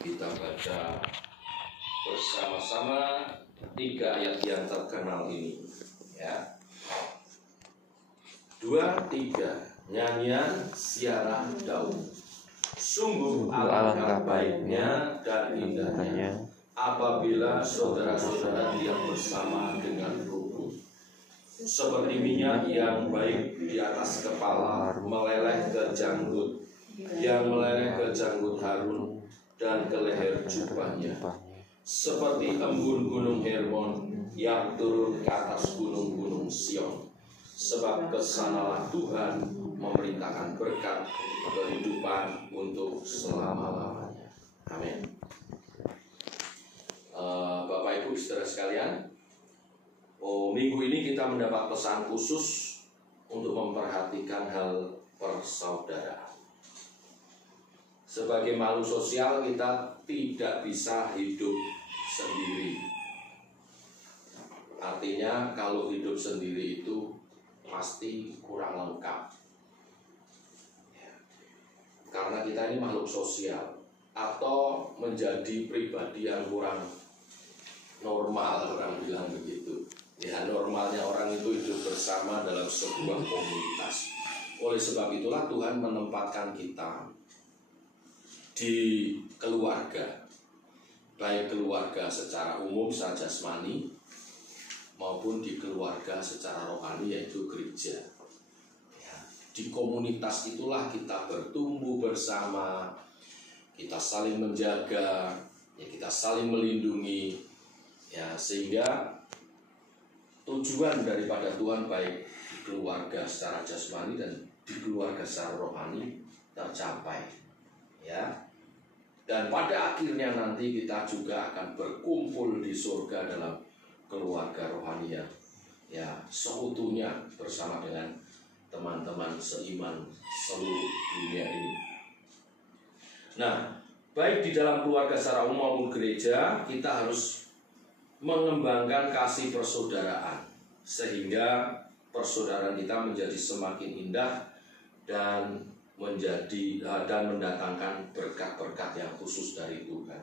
Kita baca bersama-sama 3 ayat yang terkenal ini, ya. 2, 3. Nyanyian Siarah Daud. Sungguh alangkah baiknya dan indahnya apabila saudara-saudara diam bersama dengan rukun, seperti minyak yang baik di atas kepala meleleh ke janggut, yang meleleh ke janggut Harun dan ke leher jubahnya, seperti embun gunung Hermon yang turun ke atas gunung-gunung Sion. Sebab kesanalah Tuhan memerintahkan berkat kehidupan untuk selama-lamanya. Amin. Bapak Ibu saudara sekalian, minggu ini kita mendapat pesan khusus untuk memperhatikan hal persaudaraan. Sebagai makhluk sosial, kita tidak bisa hidup sendiri. Artinya kalau hidup sendiri itu pasti kurang lengkap, karena kita ini makhluk sosial, atau menjadi pribadi yang kurang normal, orang bilang begitu. Ya, normalnya orang itu hidup bersama dalam sebuah komunitas. Oleh sebab itulah Tuhan menempatkan kita di keluarga, baik keluarga secara umum saja jasmani maupun di keluarga secara rohani, yaitu gereja. Ya, di komunitas itulah kita bertumbuh bersama, kita saling menjaga, ya, kita saling melindungi, ya, sehingga tujuan daripada Tuhan baik di keluarga secara jasmani dan di keluarga secara rohani tercapai, ya. Dan pada akhirnya nanti kita juga akan berkumpul di surga dalam keluarga rohani ya seutuhnya bersama dengan teman-teman seiman seluruh dunia ini. Nah, baik di dalam keluarga secara umum maupun gereja, kita harus mengembangkan kasih persaudaraan sehingga persaudaraan kita menjadi semakin indah dan mendatangkan berkat-berkat yang khusus dari Tuhan.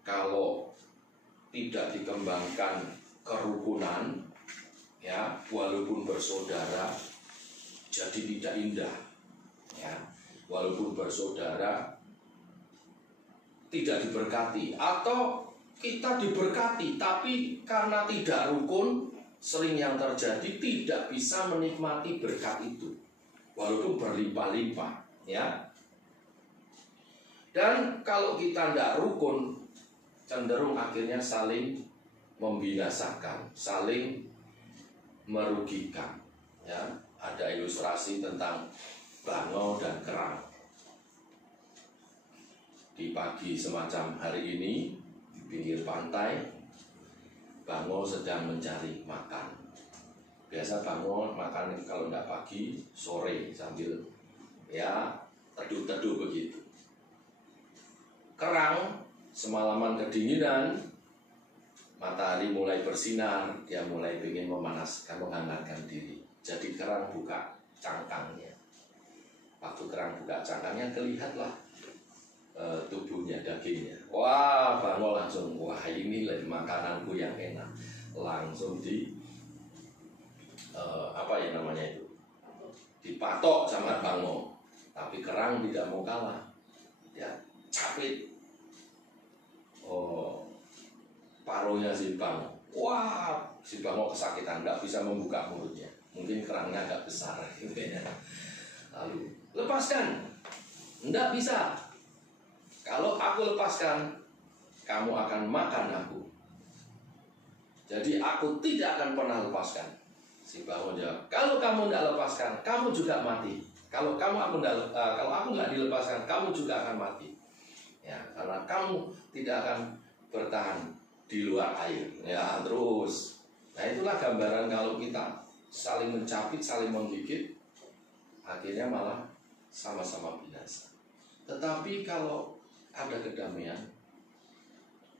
Kalau tidak dikembangkan kerukunan, ya, walaupun bersaudara jadi tidak indah, ya, walaupun bersaudara tidak diberkati, atau kita diberkati tapi karena tidak rukun, sering yang terjadi tidak bisa menikmati berkat itu walaupun berlimpah-limpah, ya. Dan kalau kita tidak rukun, cenderung akhirnya saling membinasakan, saling merugikan, ya. Ada ilustrasi tentang bangau dan kerang. Di pagi semacam hari ini, di pinggir pantai, bangau sedang mencari makan. Biasa bangau makan kalau tidak pagi, sore, sambil ya teduh-teduh begitu. Kerang semalaman kedinginan, matahari mulai bersinar, dia mulai ingin memanaskan, menghangatkan diri. Jadi kerang buka cangkangnya. Waktu kerang buka cangkangnya, kelihatlah tubuhnya, dagingnya. Wah, bangau langsung, wah ini lagi makananku yang enak. Langsung dipatok sama bangau. Tapi kerang tidak mau kalah, dia capit paruhnya si bangau. Wah, si bangau kesakitan, nggak bisa membuka mulutnya. Mungkin kerangnya agak besar gitu ya. Lalu lepaskan, nggak bisa. Kalau aku lepaskan, kamu akan makan aku. Jadi aku tidak akan pernah lepaskan. Si bangau jawab, kalau kamu tidak lepaskan, kamu juga mati. Kalau aku nggak dilepaskan, kamu juga akan mati. Ya, karena kamu tidak akan bertahan di luar air. Ya, terus. Nah, itulah gambaran kalau kita saling mencapit, saling menggigit, akhirnya malah sama-sama binasa. Tetapi kalau ada kedamaian,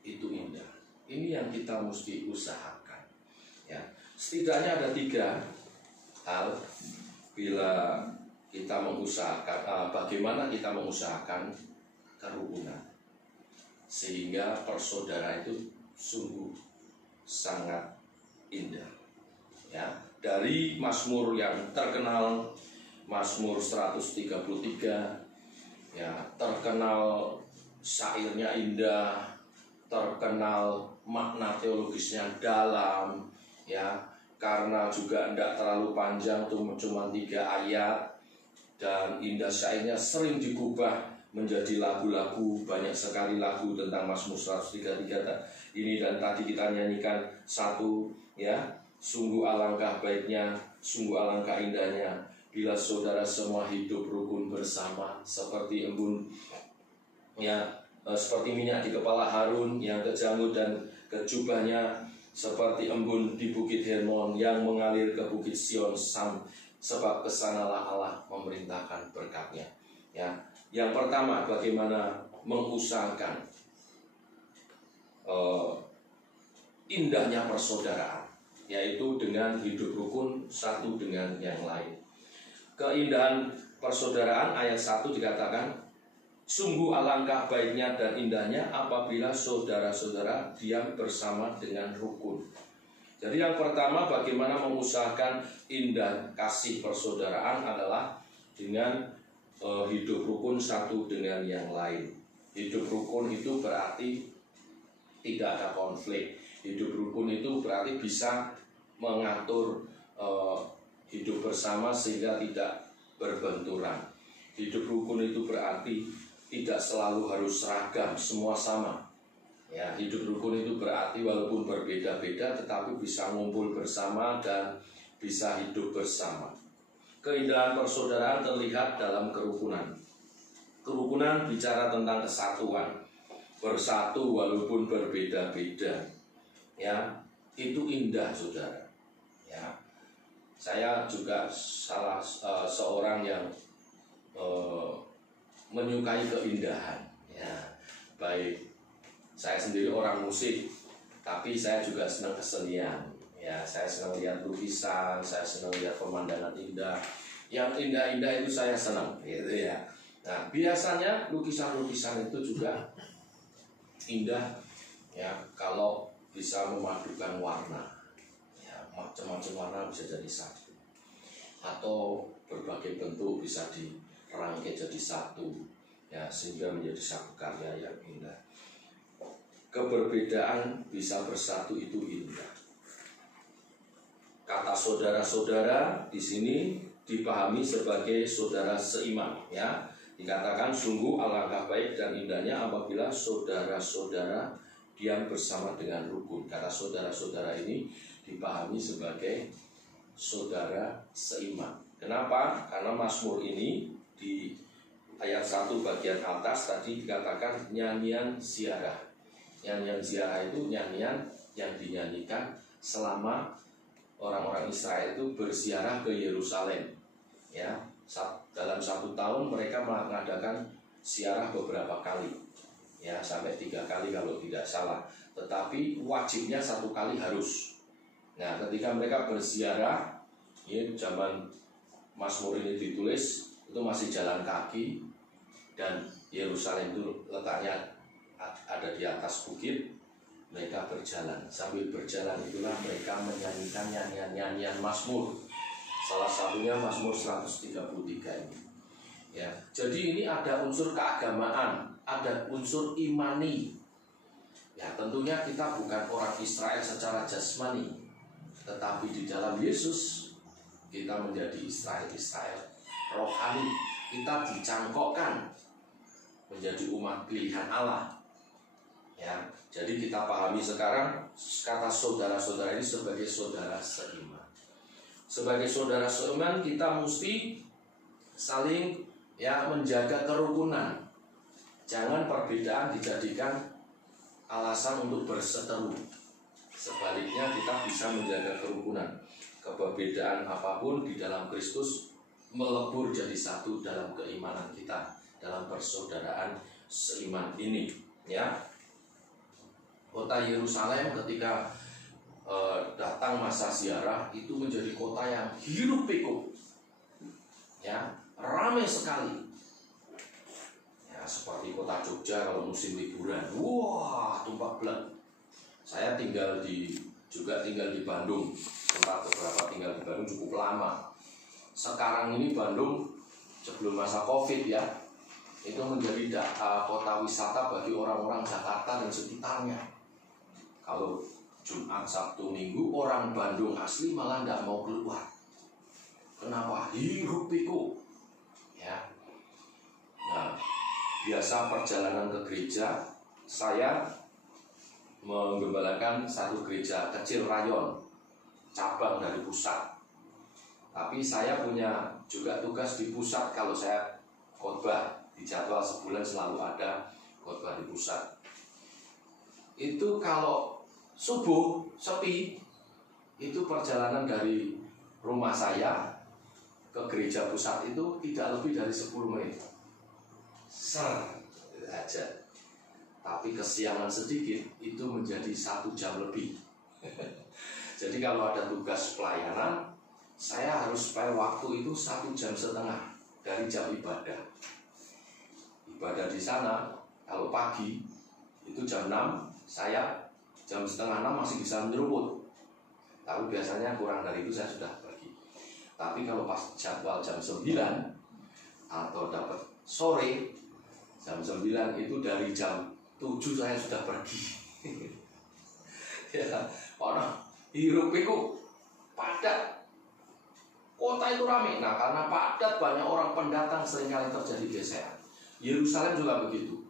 itu indah. Ini yang kita mesti usahakan. Ya, setidaknya ada 3 hal bila kita mengusahakan, bagaimana kita mengusahakan kerukunan. sehingga persaudaraan itu sungguh sangat indah. Ya, dari Mazmur yang terkenal, Mazmur 133, ya, terkenal syairnya indah, terkenal makna teologisnya dalam, ya, karena juga tidak terlalu panjang, cuma 3 ayat, dan indah syairnya sering digubah menjadi lagu-lagu, banyak sekali lagu tentang Mazmur 133 ini. Dan tadi kita nyanyikan satu, ya, sungguh alangkah baiknya, sungguh alangkah indahnya bila saudara semua hidup rukun bersama, seperti embun, ya, seperti minyak di kepala Harun yang kejanggut dan kejubahnya seperti embun di Bukit Hermon yang mengalir ke Bukit Sion, sebab kesanalah Allah memerintahkan berkatnya. Ya, yang pertama, bagaimana mengusahakan indahnya persaudaraan, yaitu dengan hidup rukun satu dengan yang lain. Keindahan persaudaraan ayat 1 dikatakan, sungguh alangkah baiknya dan indahnya apabila saudara-saudara diam bersama dengan rukun. Jadi yang pertama, bagaimana mengusahakan indah kasih persaudaraan adalah dengan hidup rukun satu dengan yang lain. Hidup rukun itu berarti tidak ada konflik. Hidup rukun itu berarti bisa mengatur hidup bersama sehingga tidak berbenturan. Hidup rukun itu berarti tidak selalu harus seragam, semua sama. Ya, hidup rukun itu berarti walaupun berbeda-beda tetapi bisa ngumpul bersama dan bisa hidup bersama. Keindahan persaudaraan terlihat dalam kerukunan. Kerukunan bicara tentang kesatuan, bersatu walaupun berbeda-beda. Ya, itu indah, saudara. Ya, saya juga seorang yang menyukai keindahan. Ya, baik saya sendiri orang musik, tapi saya juga senang kesenian. Ya, saya senang lihat lukisan, saya senang lihat pemandangan indah. Yang indah-indah itu saya senang, gitu ya. Nah, biasanya lukisan-lukisan itu juga indah, ya, kalau bisa memadukan warna. Ya, macam-macam warna bisa jadi satu, atau berbagai bentuk bisa dirangkai jadi satu, ya, sehingga menjadi satu karya yang indah. Keberbedaan bisa bersatu, itu indah. Kata saudara-saudara di sini dipahami sebagai saudara seiman, ya. Dikatakan sungguh alangkah baik dan indahnya apabila saudara-saudara diam bersama dengan rukun. Kata saudara-saudara ini dipahami sebagai saudara seiman. Kenapa? Karena Mazmur ini di ayat 1 bagian atas tadi dikatakan nyanyian ziarah. Nyanyian ziarah itu nyanyian yang dinyanyikan selama orang-orang Israel itu berziarah ke Yerusalem. Ya, dalam 1 tahun mereka mengadakan ziarah beberapa kali, ya, sampai 3 kali kalau tidak salah. Tetapi wajibnya 1 kali harus. Nah, ketika mereka berziarah, ya, zaman Mazmur ini ditulis itu masih jalan kaki, dan Yerusalem itu letaknya ada di atas bukit. Mereka berjalan, sambil berjalan itulah mereka menyanyikan nyanyian Mazmur. Salah satunya Mazmur 133 ini. Ya, jadi ini ada unsur keagamaan, ada unsur imani. Ya, tentunya kita bukan orang Israel secara jasmani, tetapi di dalam Yesus kita menjadi Israel rohani. Kita dicangkokkan menjadi umat pilihan Allah. Ya, jadi kita pahami sekarang kata saudara-saudara ini sebagai saudara seiman. Sebagai saudara seiman kita mesti saling, ya, menjaga kerukunan. Jangan perbedaan dijadikan alasan untuk berseteru. Sebaliknya kita bisa menjaga kerukunan. Keberbedaan apapun di dalam Kristus melebur jadi satu dalam keimanan kita, dalam persaudaraan seiman ini, ya. Kota Yerusalem ketika datang masa ziarah itu menjadi kota yang hiruk pikuk, ya, ramai sekali. Ya, seperti kota Jogja kalau musim liburan, wah tumpak belang. Saya juga tinggal di Bandung, sempat beberapa tinggal di Bandung cukup lama. Sekarang ini Bandung sebelum masa Covid ya, itu menjadi kota wisata bagi orang-orang Jakarta dan sekitarnya. Kalau Jumat, Sabtu, Minggu orang Bandung asli malah nggak mau keluar. Kenapa? Hiruk pikuk. Ya. Nah, biasa perjalanan ke gereja, saya menggembalakan satu gereja kecil rayon, cabang dari pusat. Tapi saya punya juga tugas di pusat. Kalau saya khotbah di jadwal sebulan selalu ada khotbah di pusat. Itu kalau subuh sepi, itu perjalanan dari rumah saya ke gereja pusat itu tidak lebih dari 10 menit. Aja. Tapi kesiangan sedikit itu menjadi 1 jam lebih. Jadi kalau ada tugas pelayanan, saya harus spare waktu itu 1,5 jam dari jam ibadah. Ibadah di sana kalau pagi itu jam 6, saya jam 5:30 masih bisa menyeruput. Tapi biasanya kurang dari itu saya sudah pergi. Tapi kalau pas jadwal jam 9 atau dapat sore jam 9 itu dari jam 7 saya sudah pergi. Ya, orang hiruk pikuk padat. Kota itu ramai. Nah, karena padat banyak orang pendatang seringkali terjadi gesekan. Yerusalem juga begitu.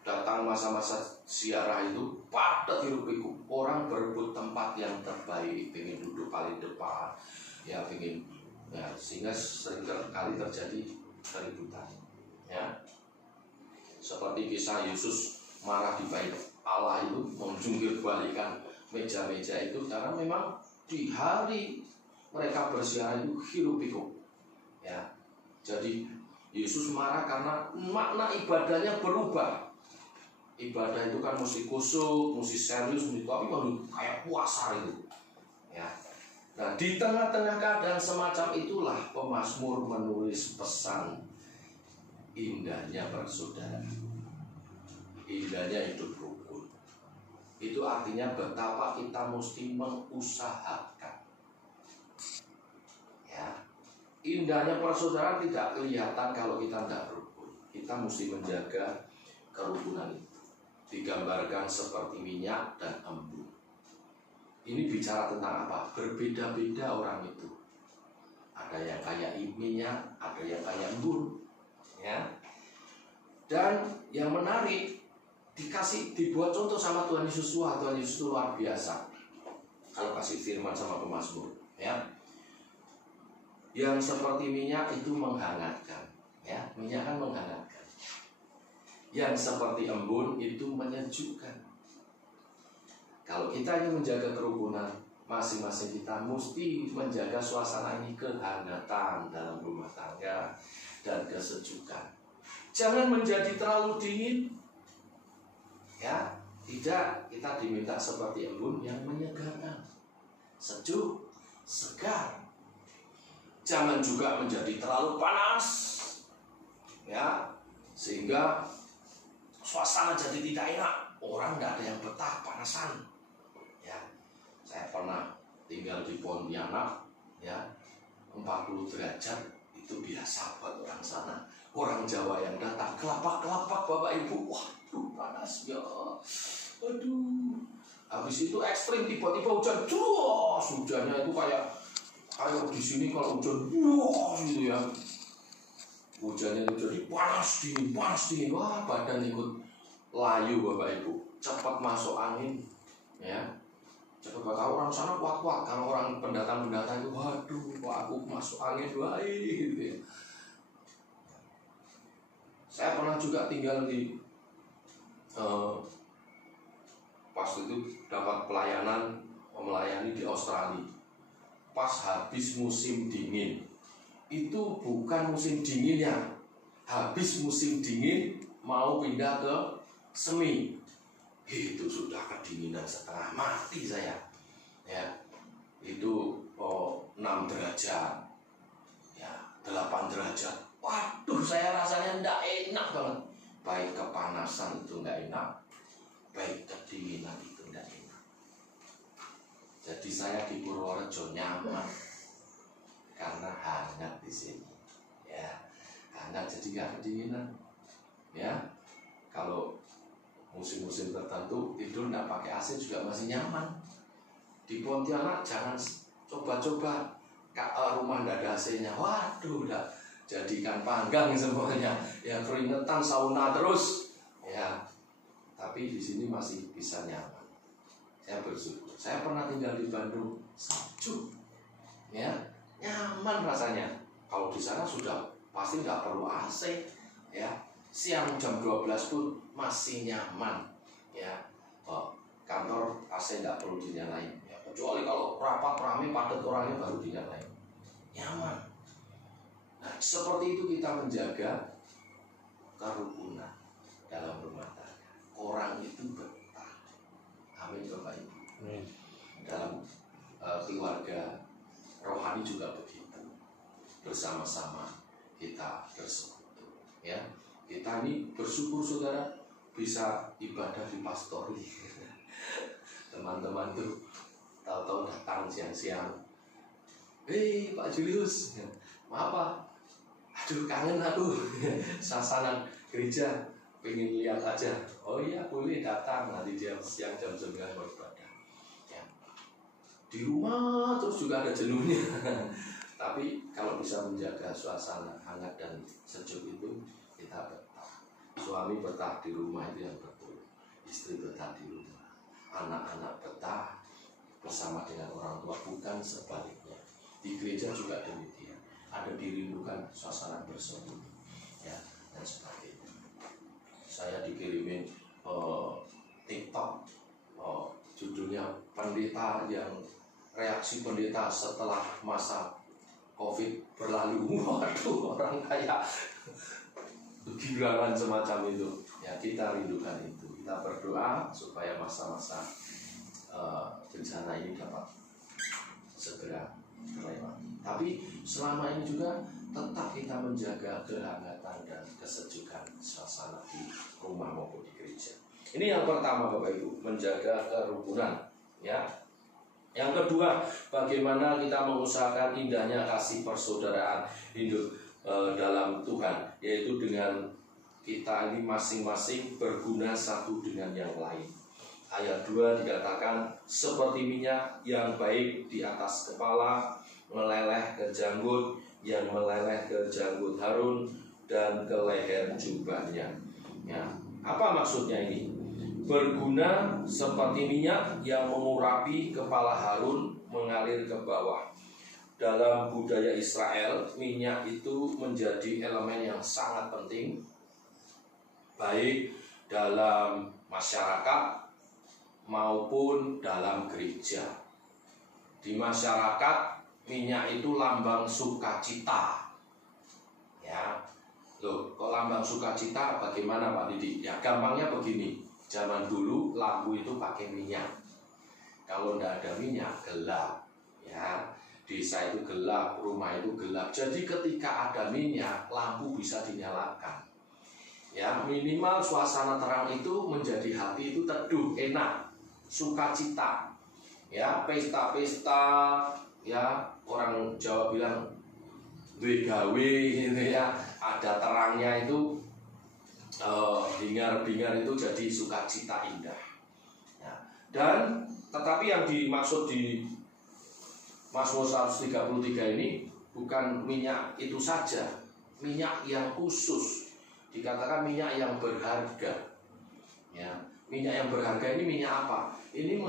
Datang masa-masa ziarah itu padat hiruk pikuk. Orang berebut tempat yang terbaik, pengen duduk paling depan, ya pengen, ya sehingga seringkali terjadi keributan. Ya, seperti kisah Yesus marah di bait Allah itu, menjungkir balikan meja-meja itu karena memang di hari mereka berziarah itu hiruk pikuk. Ya, jadi Yesus marah karena makna ibadahnya berubah. Ibadah itu kan mesti khusyuk, mesti serius, mesti tapi kayak puasa itu. Ya. Nah, di tengah-tengah keadaan semacam itulah pemazmur menulis pesan indahnya bersaudara, indahnya hidup rukun. Itu artinya betapa kita mesti mengusahakan. Ya, indahnya persaudaraan tidak kelihatan kalau kita tidak rukun. Kita mesti menjaga kerukunan itu. Digambarkan seperti minyak dan embun. Ini bicara tentang apa? Berbeda-beda orang itu. Ada yang kayak minyak, ada yang kayak embun. Ya. Dan yang menarik, dibuat contoh sama Tuhan Yesus. Wah, Tuhan Yesus itu luar biasa. Kalau kasih firman sama pemazmur, ya. Yang seperti minyak itu menghangatkan, ya. Minyak kan menghangatkan. Yang seperti embun itu menyejukkan. Kalau kita ingin menjaga kerukunan, masing-masing kita mesti menjaga suasana ini kehangatan dalam rumah tangga dan kesejukan. Jangan menjadi terlalu dingin. Ya, tidak, kita diminta seperti embun yang menyegarkan, sejuk, segar. Jangan juga menjadi terlalu panas. Ya, sehingga suasana jadi tidak enak. Orang tidak ada yang betah panasan. Ya, saya pernah tinggal di Pontianak, ya, 40 derajat itu biasa buat orang sana. Orang Jawa yang datang kelapak-kelapak Bapak Ibu, waduh panas ya, aduh. Habis itu ekstrim, tiba-tiba hujan, hujannya itu kayak di sini kalau hujan, gitu ya. Hujannya itu jadi panas dingin, wah badan ikut layu Bapak Ibu, cepat masuk angin, ya. Cepat kalau orang sana kuat-kuat, kalau orang pendatang itu, waduh, aku masuk angin baik, gitu ya. Saya pernah juga tinggal di pas itu dapat pelayanan melayani di Australia. Pas habis musim dingin. Itu bukan musim dinginnya. Habis musim dingin mau pindah ke semi. Itu sudah kedinginan setengah mati saya. Ya. Itu 6 derajat. Ya, 8 derajat. Waduh, saya rasanya tidak enak banget. baik kepanasan itu nggak enak, baik kedinginan itu nggak enak. Jadi saya di Purworejo nyaman karena hangat di sini, ya hangat jadi nggak kedinginan, ya. Kalau musim-musim tertentu tidur nggak pakai AC juga masih nyaman. Di Pontianak jangan coba-coba rumah nggak ada AC-nya, waduh, udah jadikan panggang semuanya, ya keringetan sauna terus, ya. Tapi di sini masih bisa nyaman. Saya bersyukur. Saya pernah tinggal di Bandung, sejuk, ya, nyaman rasanya. Kalau di sana sudah pasti nggak perlu AC, ya. Siang jam 12 pun masih nyaman, ya. Kantor AC nggak perlu dinyalain, ya. Kecuali kalau rapat rame padat orangnya baru dinyalain. Nyaman. Nah, seperti itu kita menjaga kerukunan dalam rumah tangga. Orang itu betah. Amin Bapak Ibu. Dalam keluarga rohani juga begitu. Bersama-sama kita bersekutu, ya. Kita ini bersyukur saudara bisa ibadah di pastori. Teman-teman tuh tahu-tahu datang siang-siang. Hei Pak Julius, maaf Pak, aduh kangen aku suasana gereja, pengen lihat aja. Oh iya boleh datang, nanti jam siang jam 9 beribadah, ya. Di rumah terus juga ada jenuhnya. Tapi kalau bisa menjaga suasana hangat dan sejuk itu, kita betah. Suami betah di rumah itu yang betul, istri betah di rumah, anak-anak betah bersama dengan orang tua, bukan sebaliknya. Di gereja juga demikian, ada dirindukan suasana bersama, ya, dan sebagainya. Saya dikirimin TikTok, judulnya pendeta yang reaksi pendeta setelah masa COVID berlalu. Waduh, orang kayak kegirangan semacam itu, ya. Kita rindukan itu, kita berdoa supaya masa-masa bencana ini dapat segera terlewati. Tapi selama ini juga tetap kita menjaga kehangatan dan kesejukan suasana di rumah maupun di gereja. Ini yang pertama Bapak Ibu, menjaga kerukunan, ya. Yang kedua, bagaimana kita mengusahakan indahnya kasih persaudaraan hidup dalam Tuhan, yaitu dengan kita ini masing-masing berguna satu dengan yang lain. Ayat 2 dikatakan, seperti minyak yang baik di atas kepala, meleleh ke janggut, yang meleleh ke janggut Harun dan ke leher jubahnya. Ya, apa maksudnya ini? Berguna seperti minyak yang mengurapi kepala Harun mengalir ke bawah. Dalam budaya Israel, minyak itu menjadi elemen yang sangat penting, baik dalam masyarakat maupun dalam gereja. Di masyarakat, minyak itu lambang sukacita, ya. Loh, kok lambang sukacita bagaimana Pak Didi? Ya gampangnya begini, zaman dulu lampu itu pakai minyak. Kalau tidak ada minyak, gelap, ya. Desa itu gelap, rumah itu gelap. Jadi ketika ada minyak, lampu bisa dinyalakan, ya. Minimal suasana terang itu menjadi hati itu teduh, enak, sukacita, ya. Pesta-pesta, ya, orang Jawa bilang duwe gawe gitu, ya. Ada terangnya itu, bingar-bingar itu jadi sukacita indah, ya. Dan tetapi yang dimaksud di Mazmur 133 ini bukan minyak itu saja, minyak yang khusus, dikatakan minyak yang berharga, ya. Minyak yang berharga ini minyak apa? Ini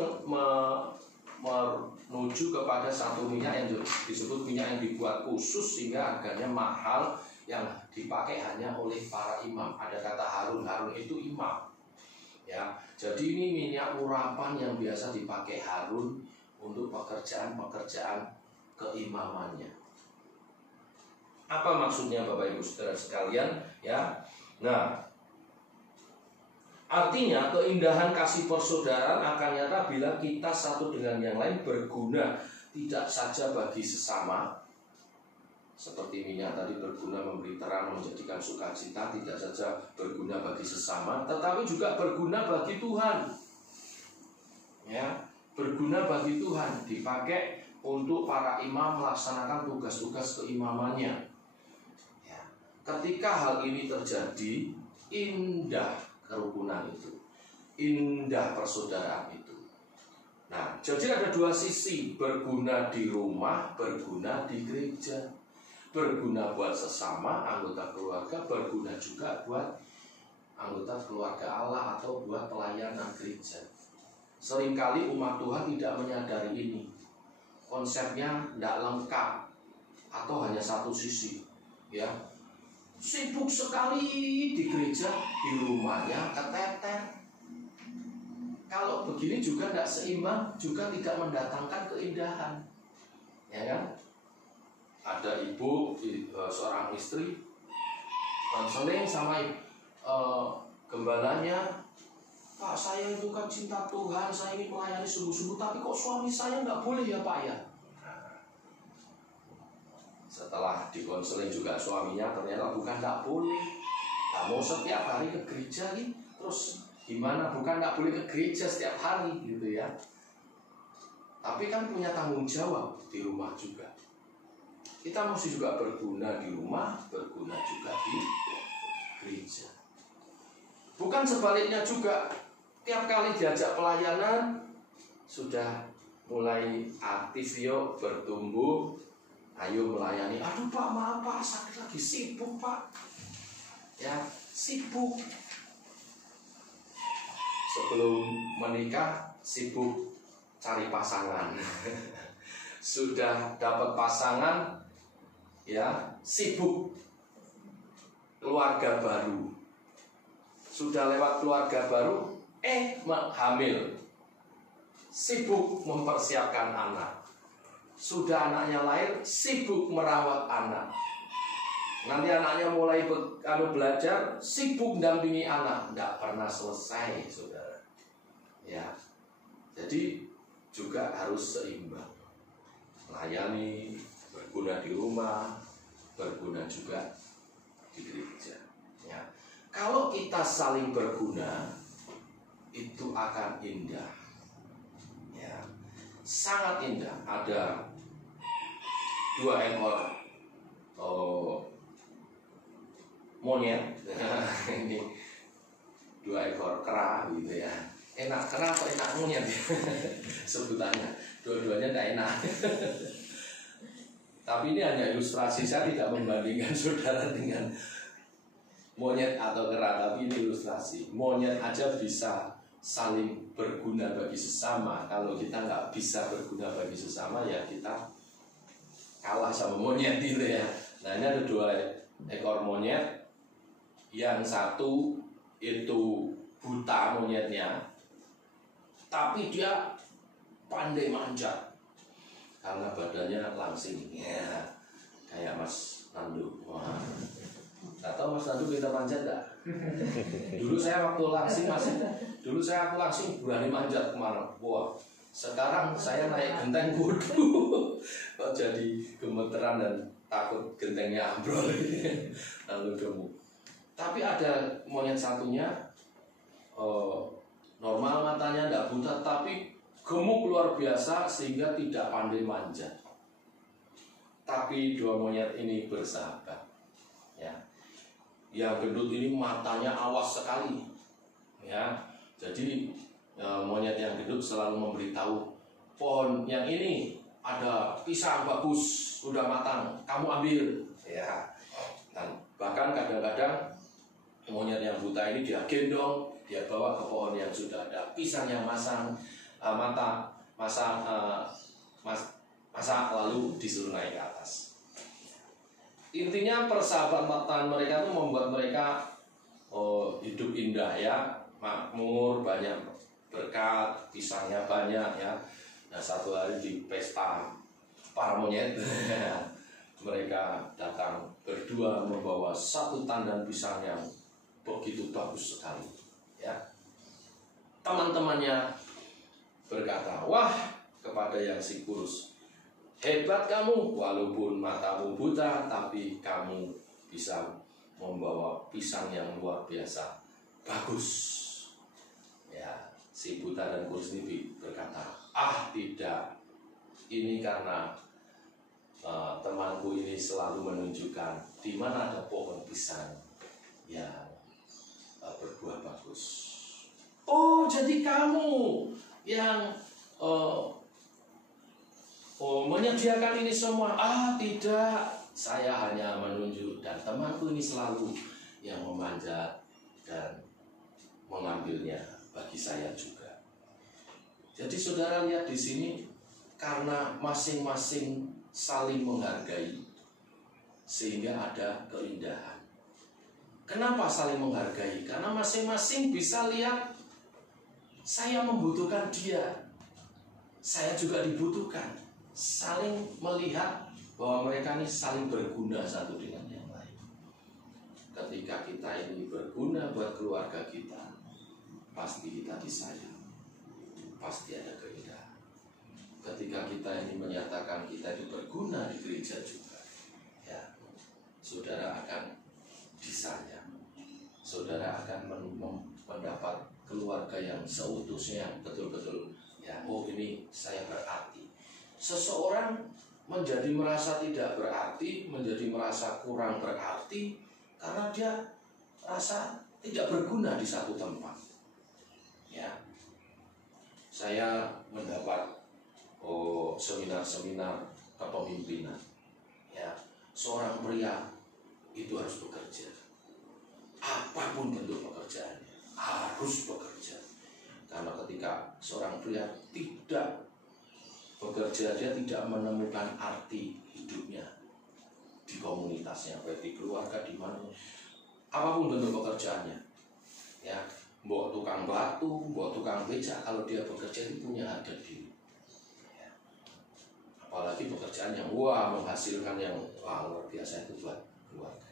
menuju kepada satu minyak yang disebut minyak yang dibuat khusus sehingga harganya mahal, yang dipakai hanya oleh para imam. Ada kata Harun, Harun itu imam, ya. Jadi ini minyak urapan yang biasa dipakai Harun untuk pekerjaan-pekerjaan keimamannya. Apa maksudnya Bapak Ibu Saudara sekalian, ya? Nah, artinya keindahan kasih persaudaraan akan nyata bila kita satu dengan yang lain berguna tidak saja bagi sesama seperti minyak tadi berguna memberi terang, menjadikan sukacita, tidak saja berguna bagi sesama, tetapi juga berguna bagi Tuhan. Ya, berguna bagi Tuhan, dipakai untuk para imam melaksanakan tugas-tugas keimamannya. Ya, ketika hal ini terjadi, indah kerukunan itu, indah persaudaraan itu. Nah, jadi ada dua sisi, berguna di rumah, berguna di gereja. Berguna buat sesama, anggota keluarga, berguna juga buat anggota keluarga Allah atau buat pelayanan gereja. Seringkali umat Tuhan tidak menyadari ini. Konsepnya tidak lengkap atau hanya satu sisi. Ya, sibuk sekali di gereja, di rumahnya keteter. Kalau begini juga tidak seimbang, juga tidak mendatangkan keindahan. Ya kan? Ada ibu, seorang istri konseling sama gembalanya, Pak, saya itu kan cinta Tuhan, saya ingin melayani sungguh-sungguh, tapi kok suami saya nggak boleh ya Pak ya? Setelah dikonseling juga suaminya, ternyata bukan nggak boleh, nggak mau setiap hari ke gereja nih. Terus gimana? Bukan nggak boleh ke gereja setiap hari gitu ya, tapi kan punya tanggung jawab di rumah juga. Kita mesti juga berguna di rumah, berguna juga di gereja. Bukan sebaliknya juga, tiap kali diajak pelayanan sudah mulai aktif yuk, bertumbuh, ayo melayani. Aduh Pak, maaf Pak, saya lagi sibuk Pak. Ya, sibuk. Sebelum menikah sibuk cari pasangan. Sudah dapat pasangan, ya sibuk keluarga baru. Sudah lewat keluarga baru, hamil. Sibuk mempersiapkan anak. Sudah anaknya lahir, sibuk merawat anak. Nanti anaknya mulai belajar, sibuk mendampingi anak. Tidak pernah selesai, saudara. Ya, jadi juga harus seimbang. Melayani, berguna di rumah, berguna juga di gereja. Ya. Kalau kita saling berguna, itu akan indah. Ya. Sangat indah. Ada 2 ekor monyet. Ini 2 ekor kera gitu ya. Enak kera atau enak monyet ya? Sebutannya. Dua-duanya tidak enak. Tapi ini hanya ilustrasi, saya tidak membandingkan saudara dengan monyet atau kera, tapi ini ilustrasi. Monyet aja bisa saling berguna bagi sesama. Kalau kita nggak bisa berguna bagi sesama, ya kita kalah sama monyet gitu ya. Nah, ini ada 2 ekor monyet. Yang satu itu buta monyetnya, tapi dia pandai manjat karena badannya langsing ya, kayak Mas Nandu. Wah, nggak tahu Mas Nandu kita manjat nggak? Dulu saya waktu langsing aku langsing berani manjat kemana? Wah, sekarang saya naik genteng kudu kok jadi gemeteran dan takut gentengnya ambrol. Lalu gemuk. Tapi ada monyet satunya normal matanya, tidak buta, tapi gemuk luar biasa sehingga tidak pandai manjat. Tapi 2 monyet ini bersahabat. Ya. Yang gendut ini matanya awas sekali. Ya. Jadi monyet yang gendut selalu memberitahu, pohon yang ini ada pisang bagus, sudah matang, kamu ambil. Ya. Dan bahkan kadang-kadang monyet yang buta ini dia gendong, dia bawa ke pohon yang sudah ada pisang yang masak, lalu disuruh naik ke atas. Intinya persahabatan mereka itu membuat mereka hidup indah ya, makmur, banyak berkat, pisangnya banyak ya. Nah, satu hari di pesta para monyet mereka datang berdua membawa 1 tandan pisang yang begitu bagus sekali ya. Teman-temannya berkata, wah, kepada yang si kurus, Hebat kamu, walaupun matamu buta, tapi kamu bisa membawa pisang yang luar biasa bagus. Ya, si buta dan kurus ini berkata, tidak, ini karena temanku ini selalu menunjukkan di mana ada pohon pisang yang berbuah bagus. Oh, jadi kamu yang menyediakan ini semua? Tidak, saya hanya menunjuk, dan temanku ini selalu yang memanjat dan mengambilnya bagi saya juga. Jadi saudara lihat di sini, karena masing-masing saling menghargai, sehingga ada keindahan. Kenapa saling menghargai? Karena masing-masing bisa lihat, saya membutuhkan dia, saya juga dibutuhkan. Saling melihat bahwa mereka ini saling berguna satu dengan yang lain. Ketika kita ini berguna buat keluarga kita, pasti kita disayang, pasti ada keindahan. Ketika kita ini menyatakan kita ini berguna di gereja juga, ya, saudara akan disayang, saudara akan mendapat keluarga yang seutuhnya, yang betul-betul, ya, oh ini saya berarti. Seseorang menjadi merasa tidak berarti, menjadi merasa kurang berarti, karena dia rasa tidak berguna di satu tempat. Ya, saya mendapat seminar-seminar kepemimpinan. Ya, seorang pria itu harus bekerja. Apapun bentuk pekerjaannya, harus bekerja. Karena ketika seorang pria tidak bekerja, dia tidak menemukan arti hidupnya di komunitasnya, baik di keluarga, di mana, apapun bentuk pekerjaannya. Ya, mbok tukang batu, mbok tukang becak, kalau dia bekerja itu punya harga diri. Ya. Apalagi pekerjaan yang menghasilkan yang luar biasa, itu buat keluarga.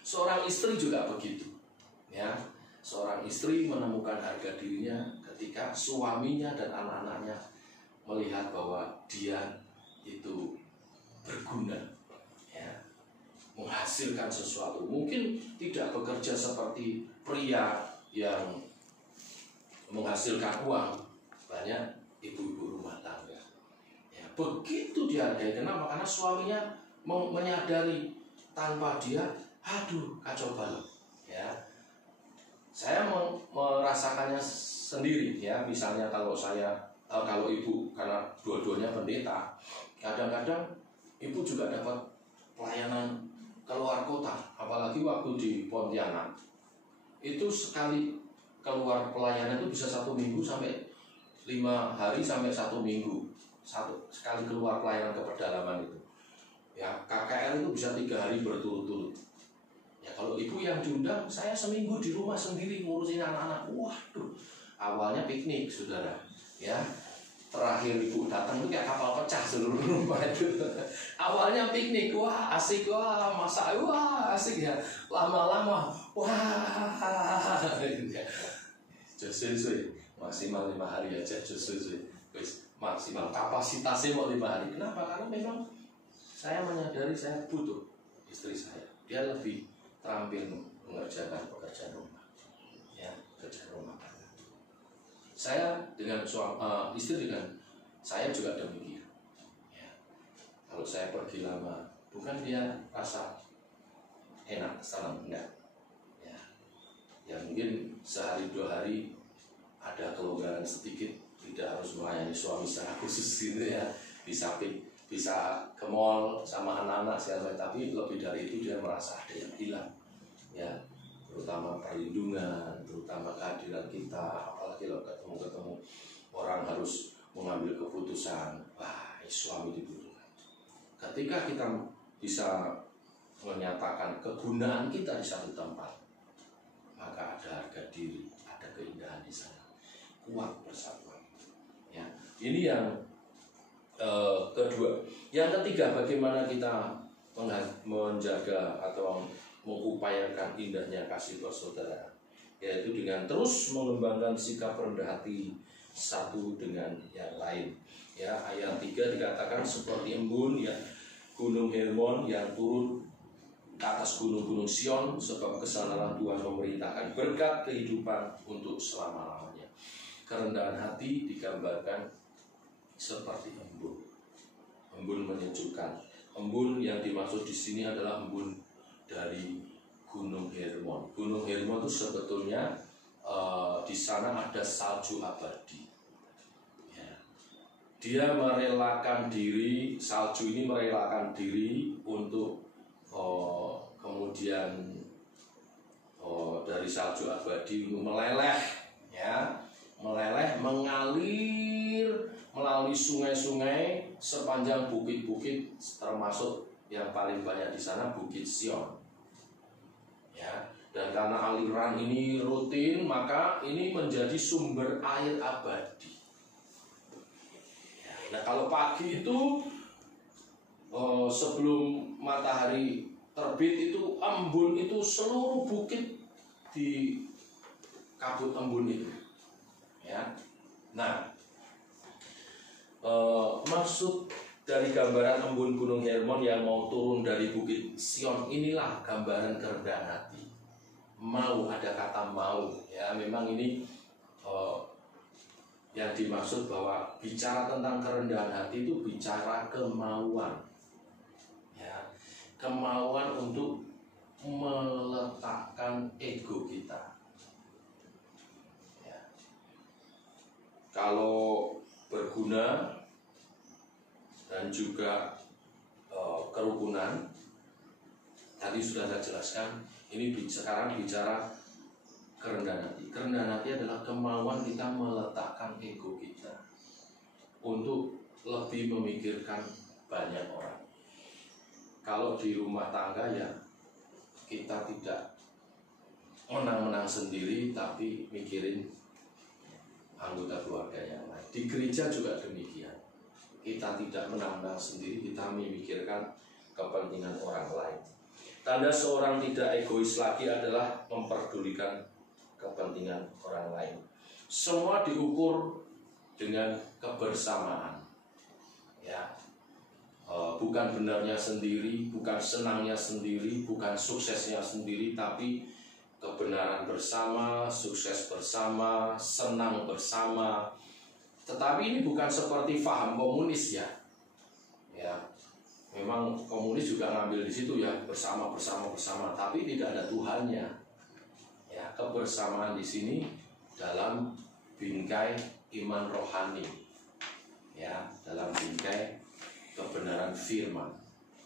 Seorang istri juga begitu. Ya, seorang istri menemukan harga dirinya ketika suaminya dan anak-anaknya melihat bahwa dia itu berguna, ya, menghasilkan sesuatu. Mungkin tidak bekerja seperti pria yang menghasilkan uang, banyak ibu-ibu rumah tangga. Ya, begitu dihargai. Kenapa? Karena suaminya menyadari tanpa dia, kacau balau. Ya, saya merasakannya sendiri. Ya, misalnya kalau ibu, karena dua-duanya pendeta, kadang-kadang ibu juga dapat pelayanan keluar kota, apalagi waktu di Pontianak. Itu sekali keluar pelayanan itu bisa 1 minggu sampai 5 hari sampai 1 minggu. Sekali keluar pelayanan ke pedalaman itu. Ya, KKR itu bisa 3 hari berturut-turut. Ya, kalau ibu yang diundang, saya seminggu di rumah sendiri ngurusin anak-anak. Waduh, awalnya piknik, saudara. Ya, terakhir ibu datang itu kayak kapal pecah seluruh rumah itu. Awalnya piknik, asik, masak, asik ya. Lama-lama, sesuai maksimal 5 hari aja, sesuai maksimal kapasitasnya mau 5 hari. Kenapa? Karena memang saya menyadari saya butuh istri saya. Dia lebih terampil mengerjakan pekerjaan rumah, ya, kerjaan rumah. Saya dengan istri dengan saya juga demikian. Ya. Kalau saya pergi lama, bukan dia rasa enak, senang, enggak. Ya. Ya mungkin sehari 2 hari ada kelonggaran sedikit, tidak harus melayani suami secara khusus gitu ya. Bisa ke mall sama anak-anak segala, tapi lebih dari itu dia merasa ada yang hilang. Ya. Terutama perlindungan, terutama kehadiran kita, apalagi kalau ketemu orang harus mengambil keputusan, suami dibutuhkan. Ketika kita bisa menyatakan kegunaan kita di satu tempat, maka ada harga diri, ada keindahan di sana, kuat persatuan. Ya, ini yang kedua. Yang ketiga, bagaimana kita menjaga atau mengupayakan indahnya kasih bersaudara, yaitu dengan terus mengembangkan sikap rendah hati satu dengan yang lain. Ya, ayat 3 dikatakan seperti embun ya Gunung Hermon yang turun ke atas gunung-gunung Sion, sebab kesanalah Tuhan memerintahkan berkat kehidupan untuk selama-lamanya. Kerendahan hati digambarkan seperti embun. Embun menyejukkan. Embun yang dimaksud di sini adalah embun dari Gunung Hermon. Gunung Hermon itu sebetulnya di sana ada salju abadi. Ya. Dia merelakan diri, salju ini merelakan diri untuk kemudian dari salju abadi meleleh, ya, meleleh mengalir melalui sungai-sungai sepanjang bukit-bukit, termasuk yang paling banyak di sana Bukit Sion. Ya, dan karena aliran ini rutin, maka ini menjadi sumber air abadi. Ya, nah kalau pagi itu sebelum matahari terbit itu embun itu seluruh bukit di kabut embun itu. Ya, nah maksud dari gambaran embun Gunung Hermon yang mau turun dari Bukit Sion inilah gambaran kerendahan hati. Mau, ada kata mau, ya memang ini yang dimaksud bahwa bicara tentang kerendahan hati itu bicara kemauan, ya, kemauan untuk meletakkan ego kita. Ya. Kalau berguna dan juga kerukunan, tadi sudah saya jelaskan. Ini sekarang bicara kerendahan hati. Kerendahan hati adalah kemauan kita meletakkan ego kita untuk lebih memikirkan banyak orang. Kalau di rumah tangga ya kita tidak menang-menang sendiri, tapi mikirin anggota keluarga yang lain. Di gereja juga demikian. Kita tidak menang-menang sendiri, kita memikirkan kepentingan orang lain. Tanda seorang tidak egois lagi adalah memperdulikan kepentingan orang lain. Semua diukur dengan kebersamaan. Ya, bukan benarnya sendiri, bukan senangnya sendiri, bukan suksesnya sendiri, tapi kebenaran bersama, sukses bersama, senang bersama. Tetapi ini bukan seperti paham komunis ya. Ya, memang komunis juga ngambil di situ ya, bersama, tapi tidak ada Tuhannya. Ya, kebersamaan di sini dalam bingkai iman rohani. Ya, dalam bingkai kebenaran firman.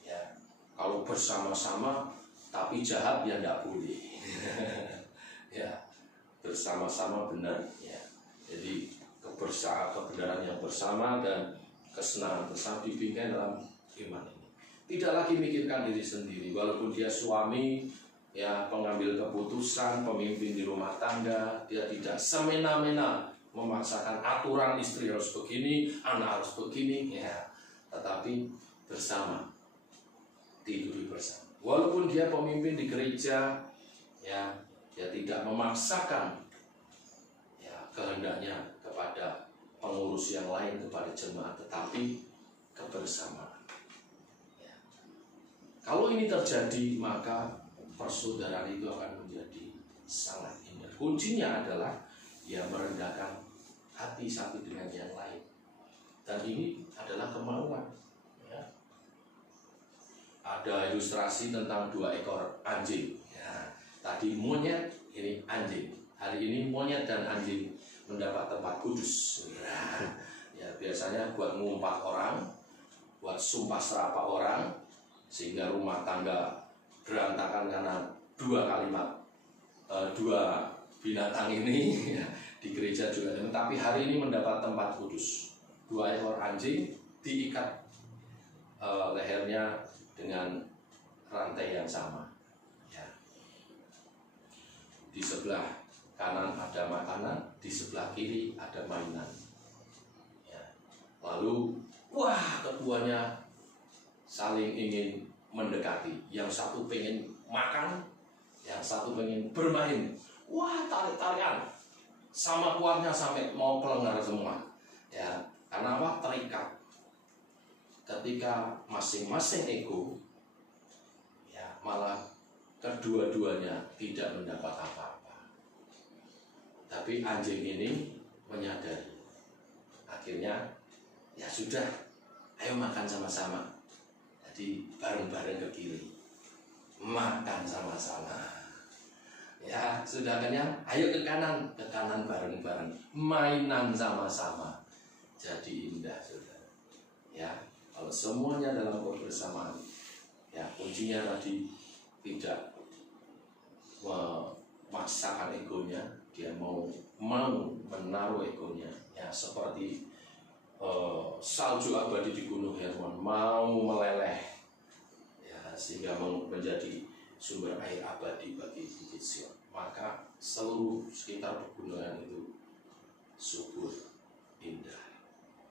Ya, kalau bersama-sama tapi jahat ya tidak boleh. Ya, bersama-sama benar ya. Jadi kebenaran yang bersama dan kesenangan bersama dibingkai dalam iman ini. Tidak lagi mikirkan diri sendiri, walaupun dia suami, ya pengambil keputusan, pemimpin di rumah tangga, dia tidak semena-mena memaksakan aturan istri harus begini, anak harus begini, ya. Tetapi bersama, tidur bersama. Walaupun dia pemimpin di gereja, ya dia tidak memaksakan ya kehendaknya kepada pengurus yang lain, kepada jemaat, tetapi kebersamaan. Ya. Kalau ini terjadi, maka persaudaraan itu akan menjadi sangat indah. Kuncinya adalah ya merendahkan hati satu dengan yang lain. Dan ini adalah kemauan. Ya. Ada ilustrasi tentang 2 ekor anjing. Ya. Tadi monyet, ini anjing. Hari ini monyet dan anjing mendapat tempat kudus. Nah, ya biasanya buat ngumpat orang, buat sumpah serapah orang, sehingga rumah tangga berantakan karena 2 kalimat, 2 binatang ini. Ya, di gereja juga. Tapi hari ini mendapat tempat kudus. 2 ekor anjing diikat lehernya dengan rantai yang sama. Ya. Di sebelah kanan ada makanan, di sebelah kiri ada mainan. Ya. Lalu, wah, keduanya saling ingin mendekati. Yang satu pengen makan, yang satu pengen bermain. Wah, tarik-tarikan sama kuatnya sampai mau kelengar semua. Ya, karena apa? Terikat. Ketika masing-masing ego, ya malah kedua-duanya tidak mendapat apa-apa. Tapi anjing ini menyadari. Akhirnya, ya sudah, ayo makan sama-sama. Jadi bareng-bareng ke kiri, makan sama-sama. Ya sudah kenyang, ayo ke kanan bareng-bareng, mainan sama-sama. Jadi indah, saudara. Ya, kalau semuanya dalam kebersamaan, ya kuncinya tadi tidak memaksakan egonya, dia mau menaruh egonya. Ya seperti salju abadi di Gunung Hermon mau meleleh, ya sehingga menjadi sumber air abadi bagi Bukit Sion. Maka seluruh sekitar pegunungan itu subur, indah.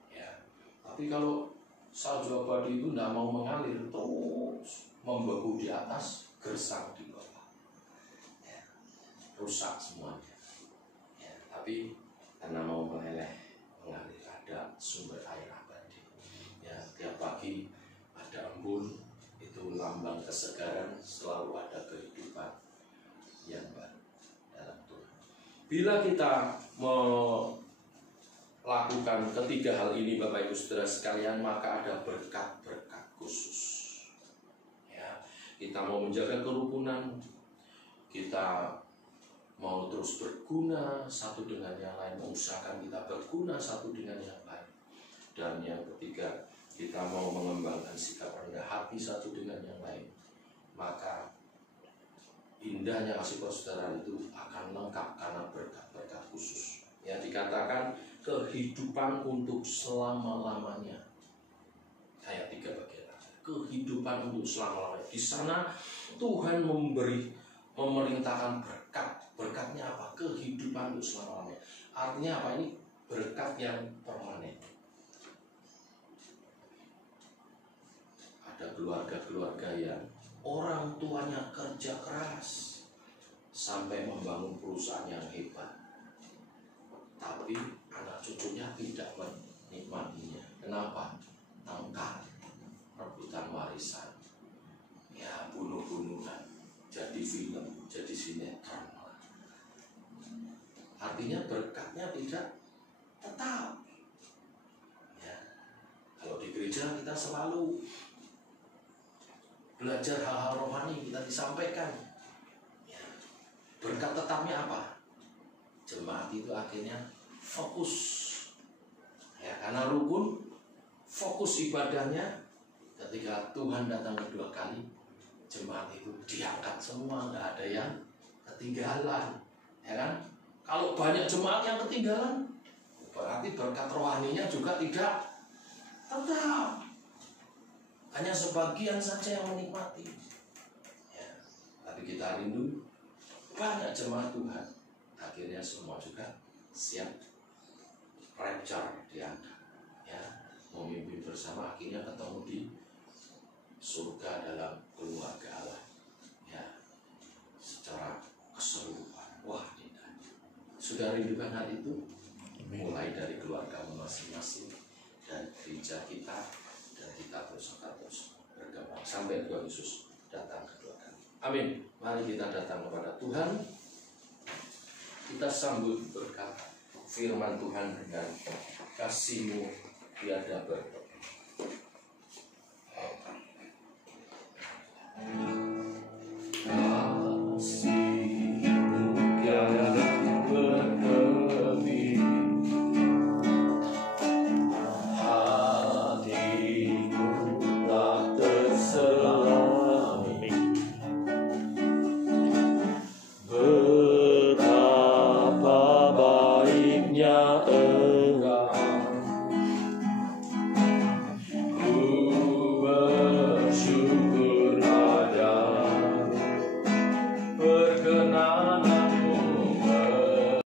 Ya. Tapi kalau salju abadi itu tidak mau mengalir, terus membeku di atas, gersang di bawah, ya, rusak semuanya. Ya. Tapi karena mau meleleh, mengalir, ada sumber air abadi. Ya, tiap pagi ada embun, itu lambang kesegaran, selalu ada kehidupan yang baru dalam Tuhan. Bila kita melakukan ketiga hal ini, Bapak Ibu Saudara sekalian, maka ada berkat-berkat khusus. Ya, kita mau menjaga kerukunan, kita mau terus berguna satu dengan yang lain, mengusahakan kita berguna satu dengan yang lain. Dan yang ketiga, kita mau mengembangkan sikap rendah hati satu dengan yang lain, maka indahnya kasih persaudaraan itu akan lengkap karena berkat-berkat khusus. Ya, dikatakan kehidupan untuk selama-lamanya. Ayat 3 bagian akhir. Kehidupan untuk selama-lamanya. Di sana Tuhan memerintahkan berkat. Berkatnya apa? Kehidupan untuk selama-lamanya. Artinya apa? Ini berkat yang permanen. Ada keluarga-keluarga yang orang tuanya kerja keras sampai membangun perusahaan yang hebat, tapi anak cucunya tidak menikmatinya. Kenapa? Tangkal, rebutan warisan, ya bunuh-bunuhan, jadi film, jadi sinetron. Artinya berkatnya tidak tetap. Ya. Kalau di gereja kita selalu belajar hal-hal rohani, kita disampaikan. Ya. Berkat tetapnya apa? Jemaat itu akhirnya fokus. Ya, karena rukun, fokus ibadahnya. Ketika Tuhan datang kedua kali, jemaat itu diangkat semua, nggak ada yang ketinggalan. Ya kan? Kalau banyak jemaat yang ketinggalan, berarti berkat rohaninya juga tidak tetap. Hanya sebagian saja yang menikmati. Ya, tapi kita rindu banyak jemaat Tuhan. Akhirnya semua juga siap rapture diangkat. Ya, memimpin bersama, akhirnya ketemu di surga dalam keluarga Allah. Ya, secara keseluruhan. Wah, indah. Sudah rindukan hal itu? Mulai dari keluarga masing-masing dan gereja kita, dan kita terus berkembang sampai Tuhan Yesus datang kedua kali. Amin. Mari kita datang kepada Tuhan. Kita sambut berkat firman Tuhan dengan kasih-Mu tiada berhenti.